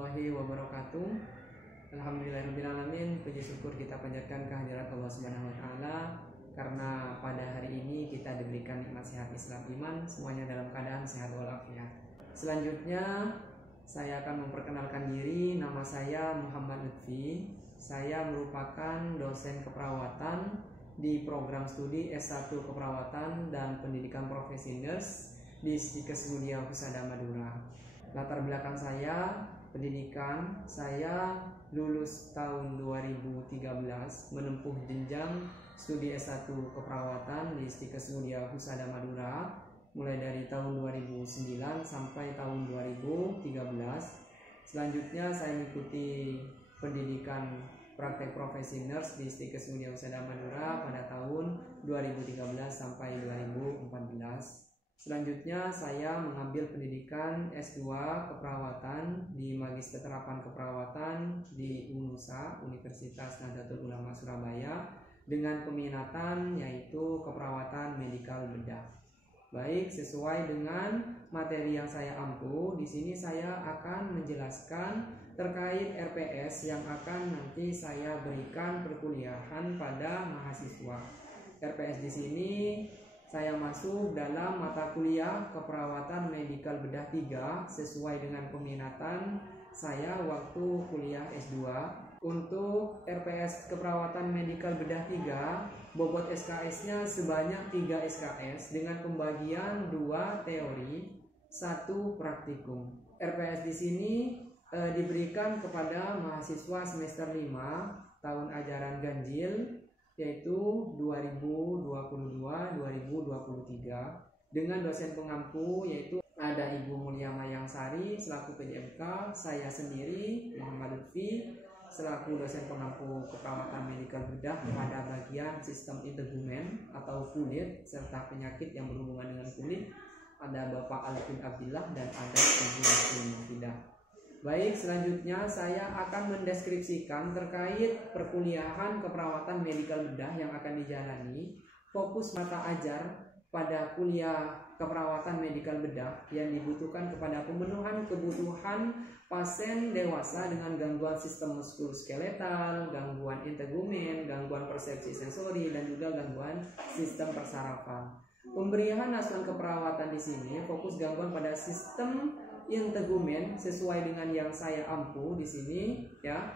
warahmatullahi wabarakatuh. Alhamdulillahirrahmanirrahim. Puji syukur kita panjatkan kehadirat Allah Subhanahu wa Ta'ala, karena pada hari ini kita diberikan nikmat sehat Islam iman, semuanya dalam keadaan sehat walafiat. Selanjutnya saya akan memperkenalkan diri. Nama saya Muhammad Lutfi. Saya merupakan dosen keperawatan di program studi S1 Keperawatan dan Pendidikan Profesi Nurse di Stikes Mulia Husada Madura. Latar belakang saya, pendidikan saya lulus tahun 2013, menempuh jenjang studi S1 Keperawatan di Stikes Mulia Husada Madura mulai dari tahun 2009 sampai tahun 2013. Selanjutnya saya mengikuti pendidikan praktek profesi nurse di Stikes Mulia Husada Madura pada tahun 2013 sampai 2014. Selanjutnya saya mengambil pendidikan S2 Keperawatan di Magister Terapan Keperawatan di UNUSA, Universitas Nahdlatul Ulama Surabaya, dengan peminatan yaitu keperawatan medikal bedah. Baik, sesuai dengan materi yang saya ampu, di sini saya akan menjelaskan terkait RPS yang akan nanti saya berikan perkuliahan pada mahasiswa. RPS di sini saya masuk dalam mata kuliah keperawatan medikal bedah 3 sesuai dengan peminatan saya waktu kuliah S2. Untuk RPS keperawatan medikal bedah 3, bobot SKS-nya sebanyak 3 SKS dengan pembagian 2 teori, 1 praktikum. RPS di sini diberikan kepada mahasiswa semester 5 tahun ajaran ganjil, yaitu 2022-2023, dengan dosen pengampu yaitu ada Ibu Mulia Mayangsari selaku PJMK, saya sendiri Muhammad Lutfi selaku dosen pengampu keperawatan medikal bedah pada bagian sistem integumen atau kulit serta penyakit yang berhubungan dengan kulit. Ada Bapak Alvin Abdillah dan ada Ibu Fidah. Baik, selanjutnya saya akan mendeskripsikan terkait perkuliahan keperawatan medikal bedah yang akan dijalani. Fokus mata ajar pada kuliah keperawatan medikal bedah yang dibutuhkan kepada pemenuhan kebutuhan pasien dewasa dengan gangguan sistem muskuloskeletal, gangguan integumen, gangguan persepsi sensori, dan juga gangguan sistem persarafan. Pemberian asuhan keperawatan di sini fokus gangguan pada sistem integumen sesuai dengan yang saya ampu di sini, ya,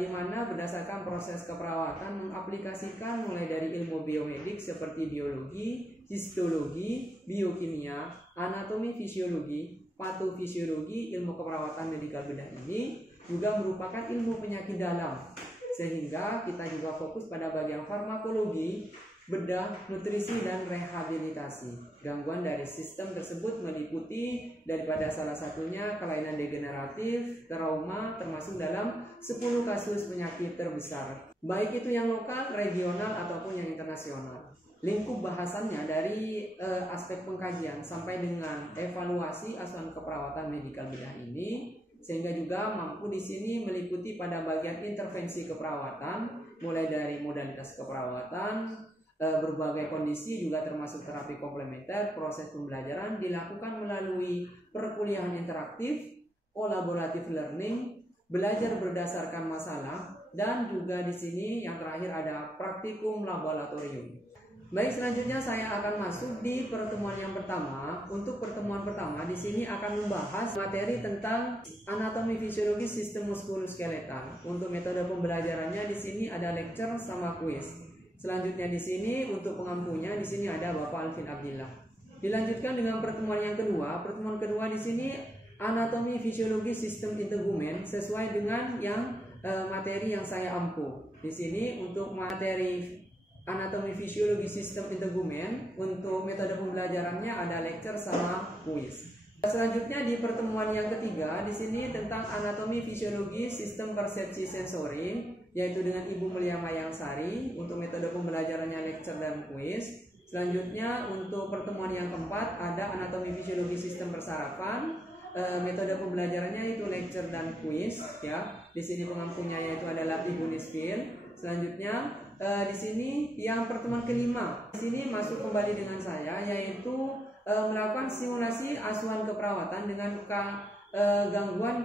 di mana berdasarkan proses keperawatan mengaplikasikan mulai dari ilmu biomedik seperti biologi, histologi, biokimia, anatomi fisiologi, patofisiologi. Ilmu keperawatan medikal bedah ini juga merupakan ilmu penyakit dalam, sehingga kita juga fokus pada bagian farmakologi, bedah, nutrisi, dan rehabilitasi. Gangguan dari sistem tersebut meliputi daripada salah satunya kelainan degeneratif, trauma, termasuk dalam 10 kasus penyakit terbesar, baik itu yang lokal, regional, ataupun yang internasional. Lingkup bahasannya dari aspek pengkajian sampai dengan evaluasi asuhan keperawatan medikal bedah ini, sehingga juga mampu di sini meliputi pada bagian intervensi keperawatan, mulai dari modalitas keperawatan, berbagai kondisi, juga termasuk terapi komplementer. Proses pembelajaran dilakukan melalui perkuliahan interaktif, kolaboratif learning, belajar berdasarkan masalah, dan juga di sini yang terakhir ada praktikum laboratorium. Baik, selanjutnya saya akan masuk di pertemuan yang pertama. Untuk pertemuan pertama di sini akan membahas materi tentang anatomi fisiologi sistem muskuloskeletal. Untuk metode pembelajarannya di sini ada lecture sama quiz. Selanjutnya di sini untuk pengampunya di sini ada Bapak Alvin Abdillah. Dilanjutkan dengan pertemuan yang kedua. Pertemuan kedua di sini anatomi fisiologi sistem integumen sesuai dengan yang materi yang saya ampu. Di sini untuk materi anatomi fisiologi sistem integumen, untuk metode pembelajarannya ada lecture sama quiz. Selanjutnya di pertemuan yang ketiga di sini tentang anatomi fisiologi sistem persepsi sensori, yaitu dengan Ibu Mulia Mayangsari. Untuk metode pembelajarannya lecture dan quiz. Selanjutnya untuk pertemuan yang keempat ada anatomi fisiologi sistem persarafan. Metode pembelajarannya itu lecture dan quiz, ya. Di sini pengampunya yaitu adalah Ibu Nisfil. Selanjutnya di sini yang pertemuan kelima. Di sini masuk kembali dengan saya, yaitu melakukan simulasi asuhan keperawatan dengan gangguan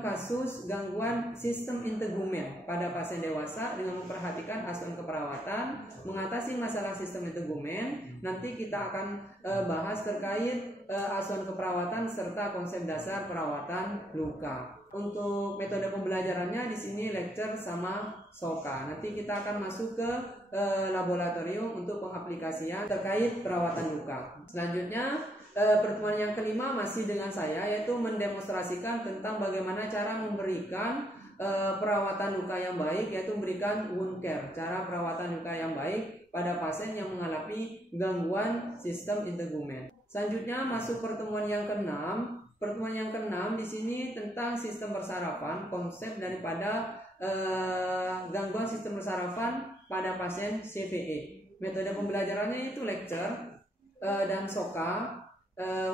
sistem integumen pada pasien dewasa dengan memperhatikan asuhan keperawatan, mengatasi masalah sistem integumen. Nanti kita akan bahas terkait asuhan keperawatan serta konsep dasar perawatan luka. Untuk metode pembelajarannya di sini lecture sama SOCA. Nanti kita akan masuk ke laboratorium untuk pengaplikasian terkait perawatan luka. Selanjutnya pertemuan yang kelima masih dengan saya, yaitu mendemonstrasikan tentang bagaimana cara memberikan perawatan luka yang baik, yaitu memberikan wound care, cara perawatan luka yang baik pada pasien yang mengalami gangguan sistem integumen. Selanjutnya masuk pertemuan yang keenam. Pertemuan yang keenam di sini tentang sistem persarafan, konsep daripada gangguan sistem persarafan pada pasien CVE. Metode pembelajarannya itu lecture dan SOCA.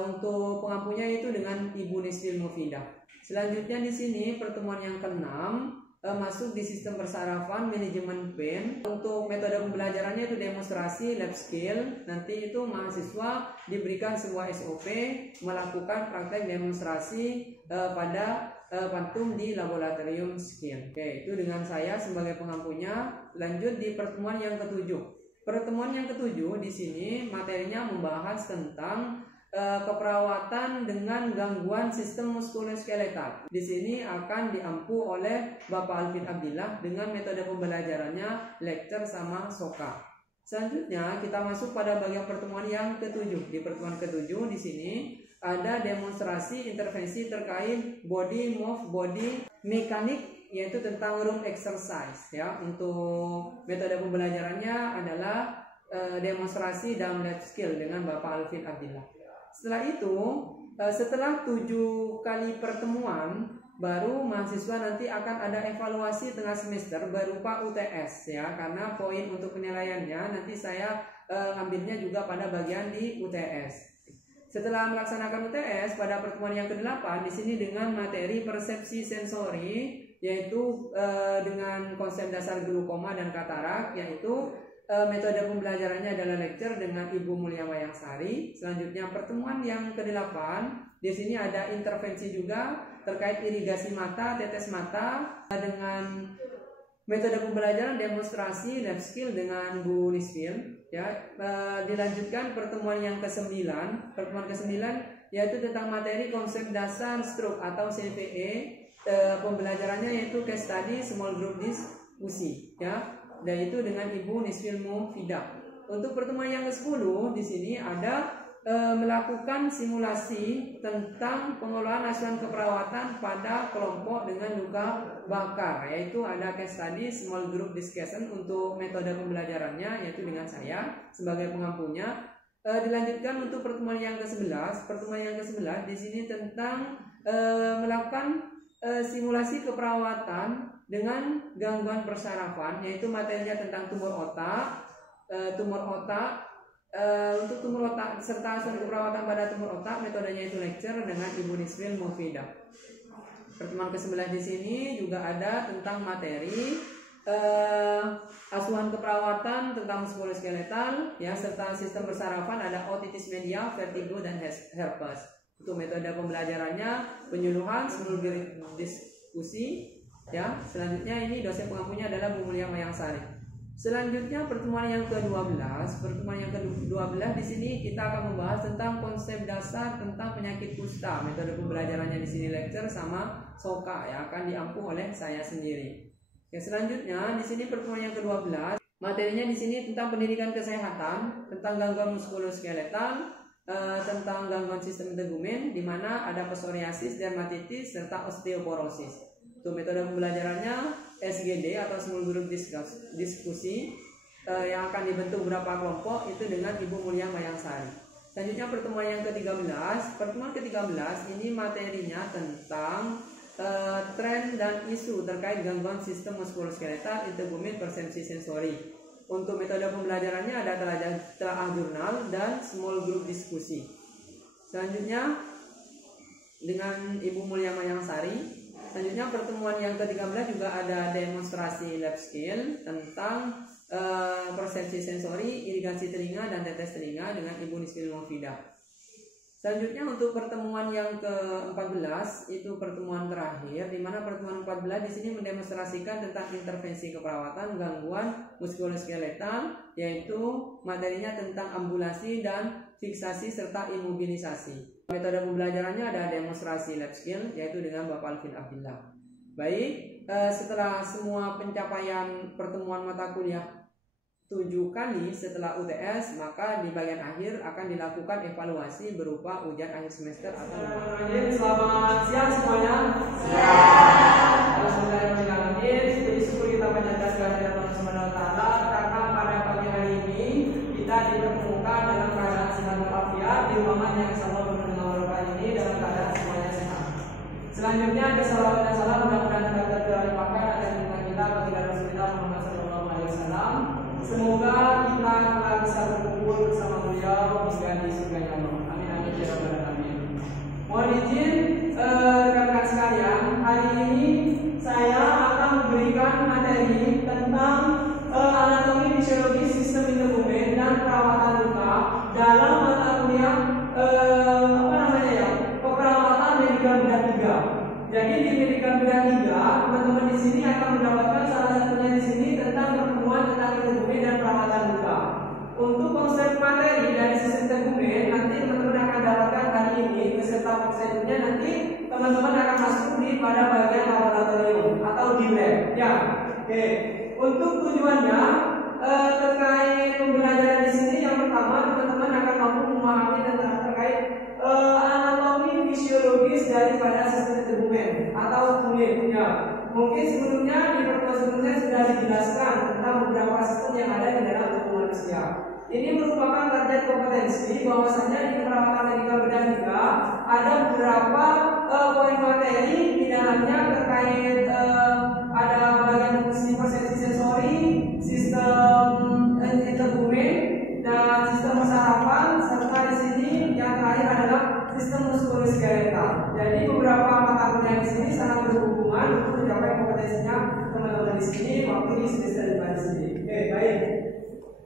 Untuk pengampunya itu dengan Ibu Nisfil Mufidah. Selanjutnya di sini pertemuan yang keenam masuk di sistem persarafan manajemen pain. Untuk metode pembelajarannya itu demonstrasi lab skill. Nanti itu mahasiswa diberikan sebuah SOP melakukan praktek demonstrasi pada pantum di laboratorium skill. Oke, itu dengan saya sebagai pengampunya. Lanjut di pertemuan yang ketujuh. Pertemuan yang ketujuh di sini materinya membahas tentang keperawatan dengan gangguan sistem muskuloskeletal. Di sini akan diampu oleh Bapak Alvin Abdillah dengan metode pembelajarannya lecture sama SOCA. Selanjutnya kita masuk pada bagian pertemuan yang ketujuh. Di pertemuan ketujuh di sini ada demonstrasi intervensi terkait body move body mekanik, yaitu tentang room exercise ya. Untuk metode pembelajarannya adalah demonstrasi dalam lab skill dengan Bapak Alvin Abdillah. Setelah itu, setelah 7 kali pertemuan, baru mahasiswa nanti akan ada evaluasi tengah semester berupa UTS ya, karena poin untuk penilaiannya nanti saya ngambilnya juga pada bagian di UTS. Setelah melaksanakan UTS pada pertemuan yang ke-8 di sini dengan materi persepsi sensori, yaitu dengan konsep dasar glukoma dan katarak, yaitu metode pembelajarannya adalah lecture dengan Ibu Mulia Mayangsari. Selanjutnya pertemuan yang ke-8 di sini ada intervensi juga terkait irigasi mata, tetes mata dengan metode pembelajaran demonstrasi lab skill dengan Bu Nisfil ya. Dilanjutkan pertemuan yang ke-9. Pertemuan ke-9 yaitu tentang materi konsep dasar stroke atau CVE. Pembelajarannya yaitu case study small group diskusi ya. Dan itu dengan Ibu Nisfil Mufidah. Untuk pertemuan yang ke-10 di sini ada melakukan simulasi tentang pengelolaan asuhan keperawatan pada kelompok dengan luka bakar, yaitu ada case study small group discussion untuk metode pembelajarannya, yaitu dengan saya sebagai pengampunya. Dilanjutkan untuk pertemuan yang ke-11. Pertemuan yang ke-11 di sini tentang melakukan simulasi keperawatan dengan gangguan persarafan, yaitu materinya tentang tumor otak. Untuk tumor otak serta asuhan keperawatan pada tumor otak, metodenya itu lecture dengan Ibu Nisfil Mufidah. Pertemuan ke-11 di sini juga ada tentang materi asuhan keperawatan tentang muskuloskeletal ya, serta sistem persarafan, ada otitis media, vertigo dan herpes. Untuk metode pembelajarannya penyuluhan small group diskusi ya. Selanjutnya ini dosen pengampunya adalah Bu Mulia Mayangsari. Selanjutnya pertemuan yang ke-12. Pertemuan yang ke-12 di sini kita akan membahas tentang konsep dasar tentang penyakit kusta. Metode pembelajarannya di sini lecture sama SOCA ya, akan diampu oleh saya sendiri. Ya, selanjutnya di sini pertemuan yang ke-12. Materinya di sini tentang pendidikan kesehatan, tentang gangguan muskuloskeletal, tentang gangguan sistem integumen, di mana ada psoriasis, dermatitis serta osteoporosis. Untuk metode pembelajarannya SGD atau small group diskusi yang akan dibentuk beberapa kelompok, itu dengan Ibu Mulia Mayangsari. Selanjutnya pertemuan yang ke-13. Pertemuan ke-13 ini materinya tentang tren dan isu terkait gangguan sistem muskuloskeletal, integumen, persepsi sensori. Untuk metode pembelajarannya ada telaah jurnal dan small group diskusi. Selanjutnya dengan Ibu Mulia Mayangsari. Selanjutnya pertemuan yang ke-13 juga ada demonstrasi lab skill tentang persepsi sensori, irigasi telinga dan tetes telinga dengan Ibu Nisfil Mufidah. Selanjutnya untuk pertemuan yang ke-14 itu pertemuan terakhir, di mana pertemuan 14 di sini mendemonstrasikan tentang intervensi keperawatan gangguan muskuloskeletal, yaitu materinya tentang ambulasi dan fiksasi serta imobilisasi. Metode pembelajarannya ada demonstrasi lab skill, yaitu dengan Bapak Alvin Abdillah. Baik, setelah semua pencapaian pertemuan mata kuliah 7 kali setelah UTS, maka di bagian akhir akan dilakukan evaluasi berupa ujian akhir semester atau Selamat siang semuanya. Alhamdulillahirrahmanirrahim. Puji syukur kita panjatkan kehadirat Allah Subhanahu wa taala karena pada pagi hari ini kita dipertemukan dalam keadaan sehat walafiat di ruangan yang insyaallah penuh dengan barokah ini dalam keadaan semuanya sehat. Selanjutnya ada salawat dan salam mudah-mudahan tetap terlimpahkan atas junjungan kita baginda Rasulullah Muhammad sallallahu alaihi wasallam. Semoga kita bisa berkumpul bersama beliau hingga di surganya Allah. Amin amin ya rabbal alamin. Mohon izin rekan-rekan sekalian, hari ini saya akan memberikan materi tentang anatomi fisiologi sistem integumen dan perawatan luka dalam mata kuliah keperawatan medikal bedah 3. Jadi di medikal bedah 3, teman-teman di sini akan mendapatkan salah satunya di sini tentang pertemuan tentang integumen dan perawatan luka. Untuk konsep materi dari sistem integumen nanti teman-teman akan dapatkan hari ini beserta prosedurnya, nanti teman-teman akan masuk di pada bagian laboratorium atau di lab. Ya, oke. Untuk tujuannya terkait pembelajaran di sini, yang pertama teman-teman akan mampu memahami tentang terkait anatomi fisiologis daripada sistem integumen atau kulit. Ya, mungkin sebelumnya di pertemuan sebelumnya sudah dijelaskan tentang beberapa sistem yang ada di dalam tubuh manusia. Ini merupakan target kompetensi bahwasanya di perawatan medikal bedah 3 ada beberapa poin materi di dalamnya terkait ada bagian fungsi persepsi sensori, sistem integumen dan sistem sarapan, serta di sini yang terakhir adalah sistem muskuloskeletal. Jadi beberapa mata kuliah di sini sangat berhubungan untuk mencapai kompetensinya teman-teman di sini waktu di semester 5 di sini. Oke, baik.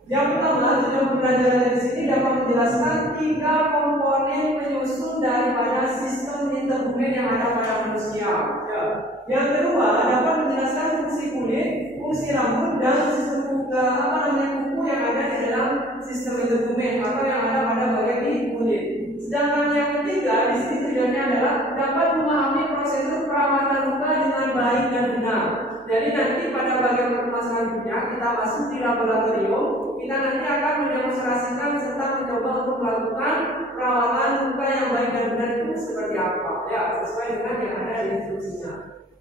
Yang pertama, tujuan pembelajaran di sini dapat menjelaskan 3 komponen penyusun daripada sistem integumen yang ada pada manusia. Ya. Yang kedua, dapat menjelaskan fungsi kulit, fungsi rambut, dan sistem kuku yang ada di dalam sistem integumen atau yang ada pada bagian di kulit. Sedangkan yang ketiga, di sini tujuannya adalah dapat memahami prosedur perawatan luka dengan baik dan benar. Jadi nanti pada bagian pertemuan selanjutnya kita masuk di laboratorium, kita nanti akan mendemonstrasikan serta mencoba untuk melakukan perawatan luka yang baik dan benar itu seperti apa, ya sesuai dengan yang ada di instruksinya.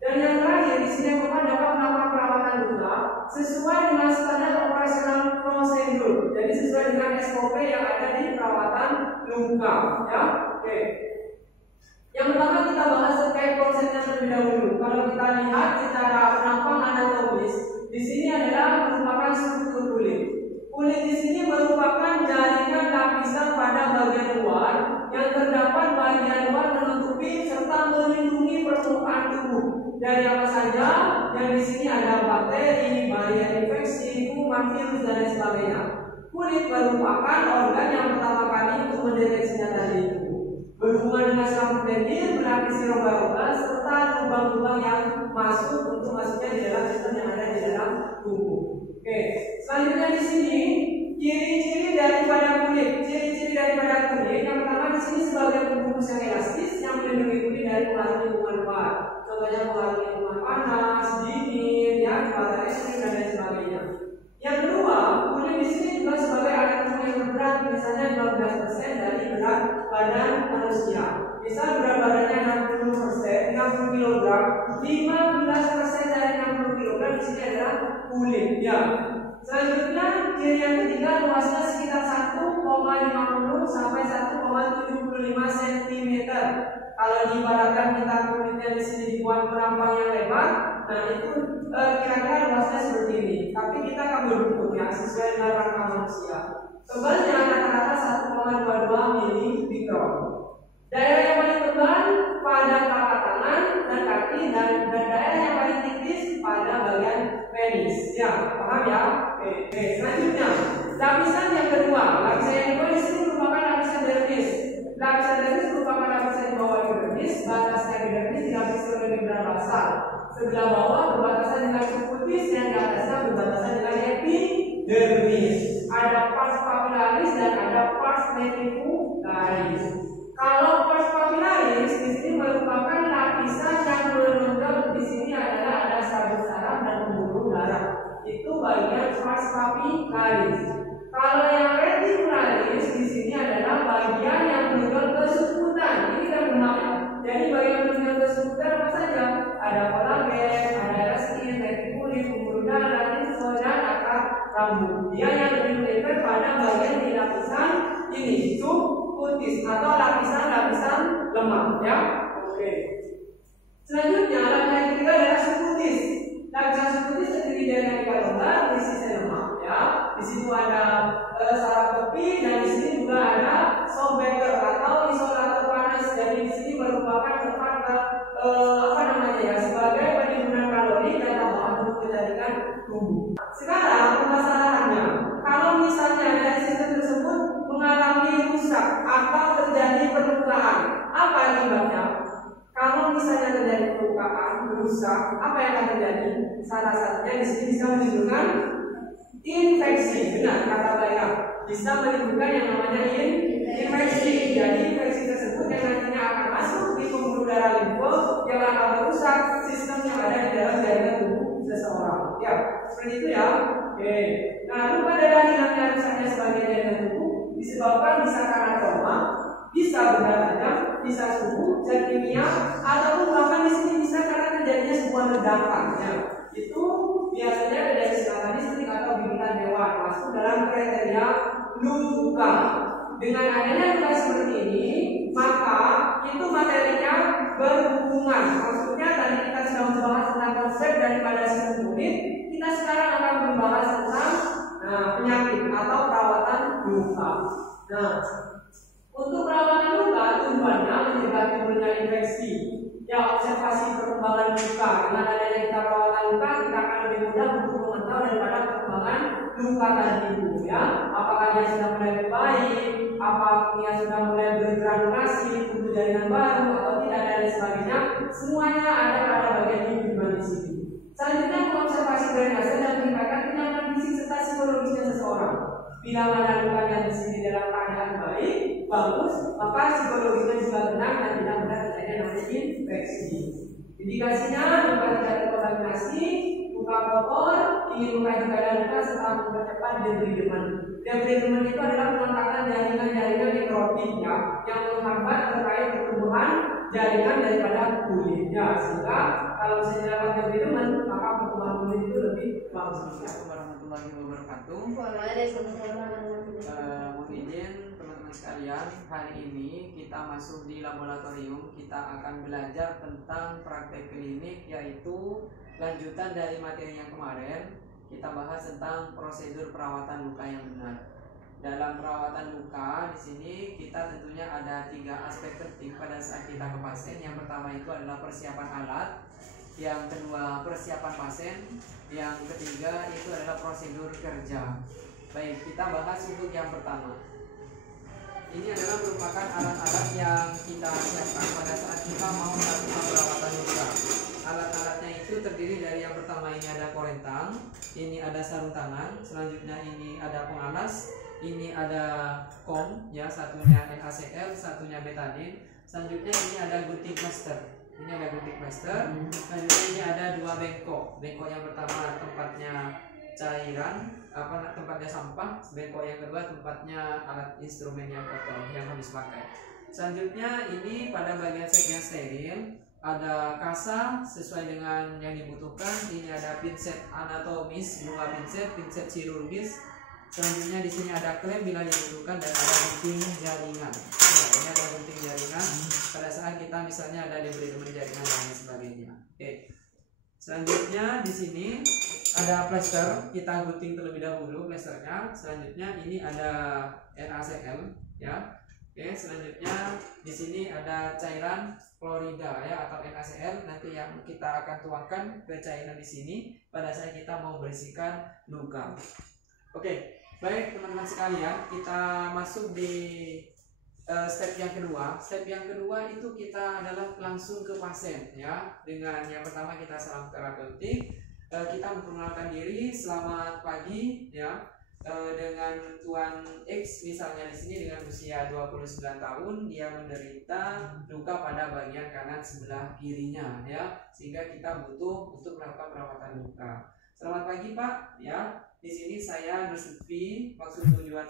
Dan yang terakhir di sini Bapak dapat melakukan perawatan luka sesuai dengan standar operasional prosedur. Jadi sesuai dengan SOP yang ada di perawatan luka, ya. Oke. Yang pertama kita bahas terkait konsepnya terlebih dahulu. Kalau kita lihat secara penampang anatomis, di sini adalah merupakan struktur kulit. Kulit di sini merupakan jaringan lapisan pada bagian luar yang terdapat bagian luar menutupi serta melindungi permukaan tubuh dari apa saja yang di sini ada bakteri, bahaya infeksi, kuman, virus dan lain sebagainya. Kulit merupakan organ yang pertama kali untuk mendeteksinya tadi itu. Berhubungan dengan selaput dentil, melapisi rongga-rongga serta lubang-lubang yang masuk untuk masuknya di dalam sistem yang ada di dalam tubuh. Oke, selanjutnya di sini ciri-ciri daripada kulit. Ciri-ciri daripada kulit yang pertama di sini sebagai pembungkus yang elastis yang melindungi kulit dari pengaruh lingkungan luar. Contohnya pengaruh lingkungan panas, dingin, ya, cuaca ekstrim dan lain sebagainya. Yang kedua, kulit di sini juga sebagai alat yang terberat, misalnya 15% dari berat badan manusia. Misal berat badannya 60%, 60 kg, 15% dari 60 kg di sini adalah kulit. Ya. Selanjutnya, ciri yang ketiga luasnya sekitar 1,50 sampai 1,75 cm. Kalau diibaratkan kita kulitnya di sini dibuat perampang yang lebar, nah itu kira-kira luasnya seperti ini. Tapi kita akan berbentuknya sesuai dengan rangka manusia. Tebalnya rata-rata 1,22 mm. Daerah yang paling tebal pada telapak tangan dan kaki, dan daerah yang paling tipis pada bagian penis. Ya, paham ya? Oke. Selanjutnya, lapisan yang kedua. Lapisan yang kedua di sini merupakan lapisan dermis. Lapisan dermis epidermis, batasnya epidermis dilapisi oleh membran basal. Sebelah bawah berbatasan dengan subkutis dan di atasnya berbatasan dengan epidermis. Ada pars papilaris dan ada pars metricularis. Kalau pars papilaris di sini merupakan lapisan yang menonjol. Di sini adalah ada sabuk saraf dan pembuluh darah. Itu bagian pars papilaris. Kalau yang reticularis di sini adalah bagian yang menonjol ke subkutan. Ini kan benar. Jadi bagian menonjol ke subkutan apa saja? Ada kolagen, ada elastin, retikulit, pembuluh darah, linfo, dan akar rambut. Dia yang lebih melebar pada bagian di lapisan ini subkutis atau lapisan-lapisan lemak, ya. Oke. Selanjutnya lapisan yang ketiga adalah subkutis. Lapisan subkutis terdiri dari rangka longgar, berisi sel lemak, ya. Di situ ada saraf tepi dan di sini juga ada showbacker atau isolator panas. Jadi di sini merupakan tempat sebagai penimbunan kalori dan tambahan untuk kejaringan tubuh. Sekarang permasalahannya, kalau misalnya dari sistem tersebut mengalami rusak atau terjadi perlukaan, apa akibatnya? Kalau misalnya terjadi perlukaan, rusak, apa yang akan terjadi? Salah satunya di sini bisa menimbulkan infeksi. Benar kata Baik, bisa menimbulkan yang namanya infeksi. Jadi infeksi tersebut yang nantinya akan masuk di pembuluh darah limfo yang akan merusak sistem yang ada di dalam jaringan tubuh seseorang. Ya, seperti itu ya. Oke. Nah, luka darah dinamika rusaknya sebagai jaringan tubuh disebabkan bisa karena trauma, bisa benda tajam, bisa suhu, zat kimia, ataupun bahkan di sini bisa karena terjadinya sebuah ledakan. Ya, itu biasanya terjadi serangan listrik atau gigitan hewan masuk dalam kriteria luka. Dengan adanya luka seperti ini, maka itu materinya berhubungan. Maksudnya tadi kita sudah membahas tentang konsep daripada sistem kulit. Kita sekarang akan membahas tentang penyakit atau perawatan luka. Nah, untuk perawatan luka tujuannya mencegah timbulnya infeksi. Ya, observasi perkembangan luka. Dengan adanya kita perawatan luka, kita akan lebih mudah untuk memantau daripada perkembangan luka tadi itu. Ya, apakah dia sudah mulai baik, apakah dia sudah mulai bergranulasi, tumbuh jaringan baru atau tidak dan sebagainya. Semuanya ada pada bagian hubungan di sini. Selanjutnya mengobservasi drainase dan meningkatkan kenyamanan fisik serta psikologisnya seseorang. Bila mana lukanya di sini dalam keadaan baik, bagus, maka psikologisnya juga tenang dan tidak mudah terjadi namanya infeksi. Indikasinya luka tidak terkontaminasi, luka kotor, ingin mengajukan luka serta mempercepat debridement. Debridement itu adalah peletakan jaringan-jaringan nekrotik ya, yang menghambat terkait pertumbuhan jaringan daripada kulitnya. Sehingga kalau bisa dilakukan debridement, maka pertumbuhan kulit itu lebih bagus. Assalamualaikum warahmatullahi wabarakatuh. Mohon izin teman-teman sekalian, hari ini kita masuk di laboratorium. Kita akan belajar tentang praktek klinik, yaitu lanjutan dari materi yang kemarin. Kita bahas tentang prosedur perawatan luka yang benar. Dalam perawatan luka di sini kita tentunya ada 3 aspek penting pada saat kita ke pasien. Yang pertama itu adalah persiapan alat, yang kedua persiapan pasien, yang ketiga itu adalah prosedur kerja. Baik, kita bahas untuk yang pertama. Ini adalah merupakan alat-alat yang kita siapkan pada saat kita mau melakukan perawatan luka. Alat-alatnya itu terdiri dari yang pertama ini ada korentang, ini ada sarung tangan, selanjutnya ini ada pengalas, ini ada kom, ya, satunya NaCl, satunya betadine, selanjutnya ini ada gunting plaster. Ini ada gunting plaster. Selanjutnya ini ada 2 bengkok. Bengkok yang pertama tempatnya cairan, tempatnya sampah. Bengkok yang kedua tempatnya alat instrumen yang kotor yang habis pakai. Selanjutnya ini pada bagian segmen steril ada kasa sesuai dengan yang dibutuhkan. Ini ada pinset anatomis, 2 pinset chirurgis. Selanjutnya di sini ada klem bila dibutuhkan dan ada gunting jaringan. Nah, ini ada gunting jaringan pada saat kita misalnya ada debridement jaringan dan lain sebagainya. Oke. Selanjutnya di sini ada plester, kita gunting terlebih dahulu plesternya. Selanjutnya ini ada NaCl, ya. Oke, selanjutnya di sini ada cairan klorida ya atau NaCl, nanti yang kita akan tuangkan ke cairan di sini pada saat kita mau bersihkan luka. Oke, baik teman-teman sekalian, kita masuk di step yang kedua itu kita adalah langsung ke pasien ya. Dengan yang pertama kita salam terapeutik, kita memperkenalkan diri, selamat pagi ya, dengan Tuan X misalnya di sini dengan usia 29 tahun, dia menderita luka pada bagian kanan sebelah kirinya ya, sehingga kita butuh untuk melakukan perawatan luka. Selamat pagi Pak ya, di sini saya Nursufi, maksud tujuan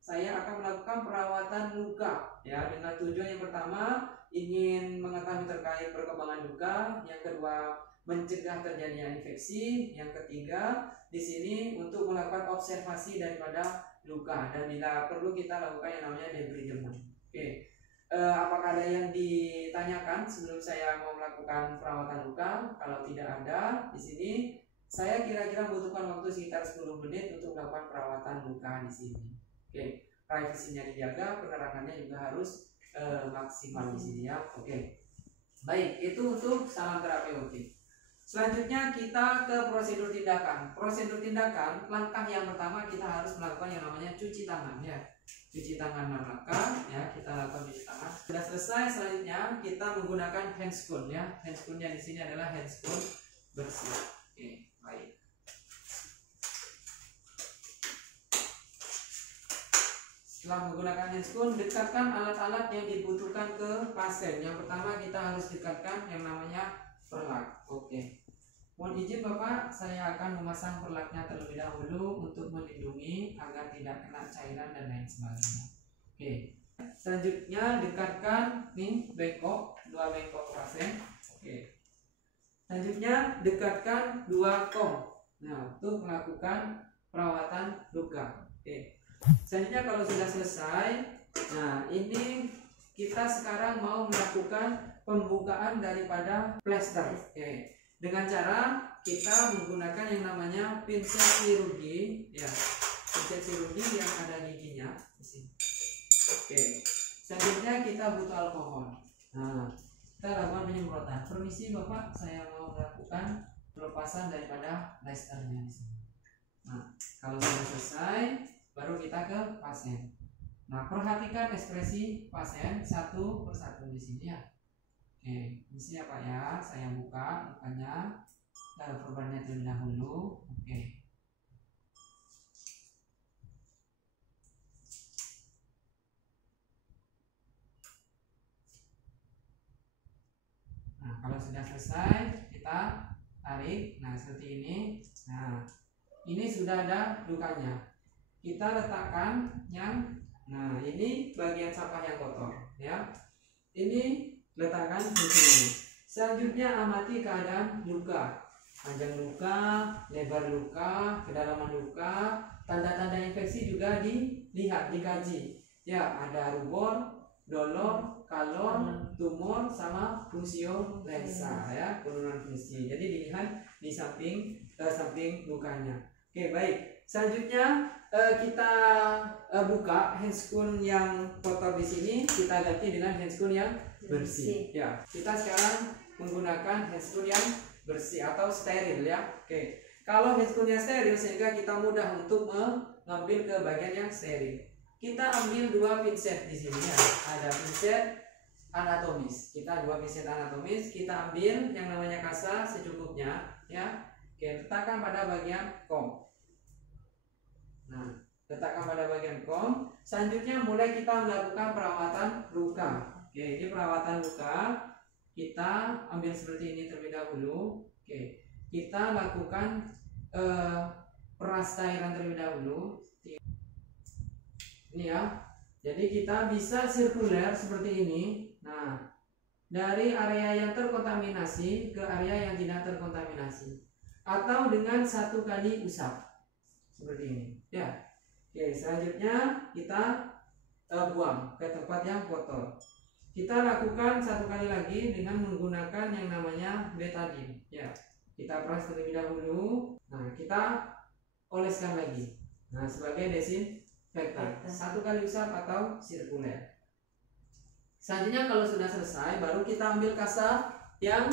saya akan melakukan perawatan luka ya, dengan tujuan yang pertama ingin mengetahui terkait perkembangan luka, yang kedua mencegah terjadinya infeksi, yang ketiga di sini untuk melakukan observasi daripada luka dan bila perlu kita lakukan yang namanya debridement. Oke. Apakah ada yang ditanyakan sebelum saya mau melakukan perawatan luka? Kalau tidak ada, di sini saya kira-kira membutuhkan waktu sekitar 10 menit untuk melakukan perawatan luka di sini. Oke, privasinya dijaga, penerangannya juga harus maksimal di sini ya. Oke. Baik, itu untuk salam terapeutik. Selanjutnya kita ke prosedur tindakan. Prosedur tindakan, langkah yang pertama kita harus melakukan yang namanya cuci tangan ya. Cuci tangan maka ya, kita lakukan cuci tangan. Sudah selesai, selanjutnya kita menggunakan handscoon ya. Handscoonnya di sini adalah handscoon bersih. Oke, baik. Setelah menggunakan handscoon, dekatkan alat-alat yang dibutuhkan ke pasien. Yang pertama kita harus dekatkan yang namanya perlak. Oke. Mohon izin Bapak, saya akan memasang perlaknya terlebih dahulu untuk melindungi agar tidak kena cairan dan lain sebagainya. Oke. Selanjutnya dekatkan nih bengkok, 2 bengkok pasien. Oke. Selanjutnya dekatkan 2 kom. Nah, untuk melakukan perawatan luka. Oke. Selanjutnya kalau sudah selesai, nah ini kita sekarang mau melakukan pembukaan daripada plester. Oke. Dengan cara kita menggunakan yang namanya pinset chirurgi ya. Pinset chirurgi yang ada giginya di sini. Oke. Selanjutnya kita butuh alkohol. Nah, kita lakukan penyemprotan. Permisi Bapak, saya mau melakukan pelepasan daripada plasternya di sini. Nah, kalau sudah selesai, baru kita ke pasien. Nah, perhatikan ekspresi pasien satu persatu di sini ya. Oke, di sini ya Pak ya, saya buka mukanya, taruh perbannya terlebih dahulu. Oke. Nah, kalau sudah selesai, kita tarik. Nah, seperti ini. Nah, ini sudah ada lukanya. Kita letakkan yang, nah ini bagian sampah yang kotor ya. Ini letakkan di sini. Selanjutnya amati keadaan luka, panjang luka, lebar luka, kedalaman luka, tanda-tanda infeksi juga dilihat, dikaji. Ya, ada rubor, dolor, kalor, tumor, sama fusio lensa ya, penurunan fungsi. Jadi dilihat di samping lukanya. Oke, baik. Selanjutnya kita buka handscoon yang kotor di sini, kita ganti dengan handscoon yang bersih. Ya, kita sekarang menggunakan handscoon yang bersih atau steril ya. Oke. Kalau handscoonnya steril sehingga kita mudah untuk mengambil ke bagian yang steril. Kita ambil 2 pinset di sini ya. Ada pinset anatomis. Kita 2 pinset anatomis, kita ambil yang namanya kasa secukupnya ya. Oke, letakkan pada bagian kom. Nah, letakkan pada bagian kom. Selanjutnya mulai kita melakukan perawatan luka. Oke, ini perawatan luka. Kita ambil seperti ini terlebih dahulu. Oke, kita lakukan peras cairan terlebih dahulu. Ini ya. Jadi kita bisa sirkuler seperti ini. Nah, dari area yang terkontaminasi ke area yang tidak terkontaminasi. Atau dengan 1 kali usap. Seperti ini ya. Oke, selanjutnya kita buang ke tempat yang kotor. Kita lakukan 1 kali lagi dengan menggunakan yang namanya betadine ya. Kita peras terlebih dahulu. Nah, kita oleskan lagi. Nah, sebagai desinfektan. 1 kali usap atau sirkuler. Selanjutnya kalau sudah selesai, baru kita ambil kasa yang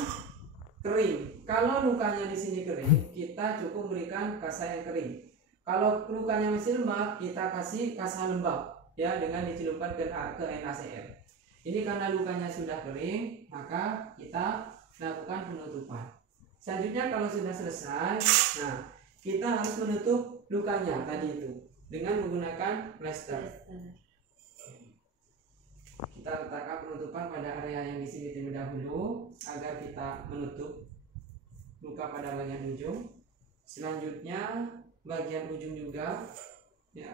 kering. Kalau lukanya di sini kering, kita cukup berikan kasa yang kering. Kalau lukanya masih lembab, kita kasih kasa lembab. ya dengan dicelupkan ke NaCl. Ini karena lukanya sudah kering, maka kita lakukan penutupan. Selanjutnya kalau sudah selesai, nah kita harus menutup lukanya tadi itu dengan menggunakan plester. Kita letakkan penutupan pada area yang di sini terlebih dahulu agar kita menutup luka pada bagian ujung. Selanjutnya bagian ujung juga, ya,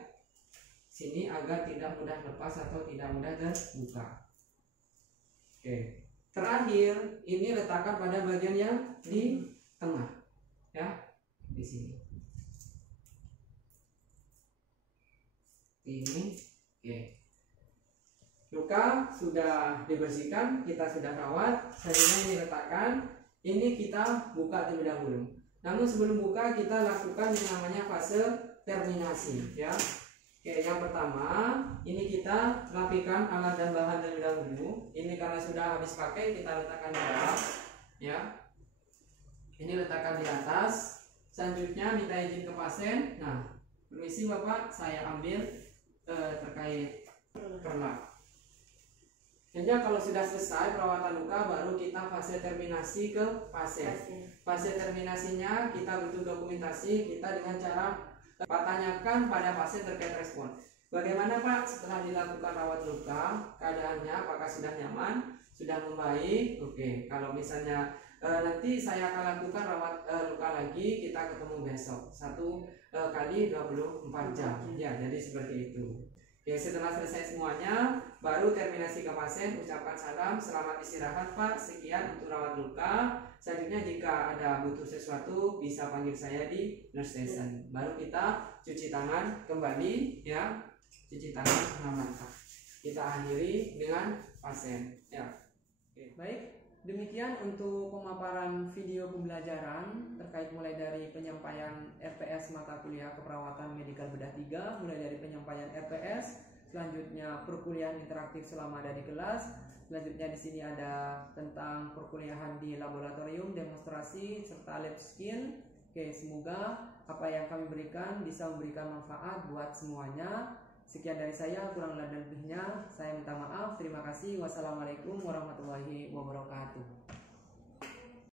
sini agar tidak mudah lepas atau tidak mudah terbuka. Oke. Terakhir ini letakkan pada bagian yang di tengah, ya, di sini. Ini, oke. Luka sudah dibersihkan, kita sudah rawat. Selanjutnya ini letakkan. Ini kita buka terlebih dahulu. Namun sebelum buka kita lakukan yang namanya fase terminasi, ya. Oke, yang pertama ini kita rapikan alat dan bahan terlebih dahulu. Ini karena sudah habis pakai kita letakkan di atas, ya. Ini letakkan di atas. Selanjutnya minta izin ke pasien. Nah, permisi Bapak, saya ambil terkait perlak. Sehingga kalau sudah selesai perawatan luka baru kita fase terminasi ke pasien. Fase terminasinya kita butuh dokumentasi kita dengan cara tanyakan pada pasien terkait respon. Bagaimana Pak setelah dilakukan rawat luka, keadaannya apakah sudah nyaman, sudah membaik? Oke, kalau misalnya nanti saya akan lakukan rawat luka lagi, kita ketemu besok 1 kali 24 jam. Ya, jadi seperti itu. Oke, setelah selesai semuanya, baru terminasi ke pasien, ucapkan salam, selamat istirahat Pak, sekian untuk rawat luka. Selanjutnya jika ada butuh sesuatu, bisa panggil saya di nurse station. Baru kita cuci tangan kembali, ya, cuci tangan mengamankan. Kita akhiri dengan pasien, ya. Oke. Baik, demikian untuk pemaparan video pembelajaran terkait mulai dari penyampaian RPS mata kuliah keperawatan medikal bedah 3, mulai dari penyampaian RPS, selanjutnya perkuliahan interaktif selama ada di kelas, selanjutnya di sini ada tentang perkuliahan di laboratorium, demonstrasi serta lab skill. Oke, semoga apa yang kami berikan bisa memberikan manfaat buat semuanya. Sekian dari saya, kurang dan lebihnya saya minta maaf. Terima kasih. Wassalamualaikum warahmatullahi wabarakatuh.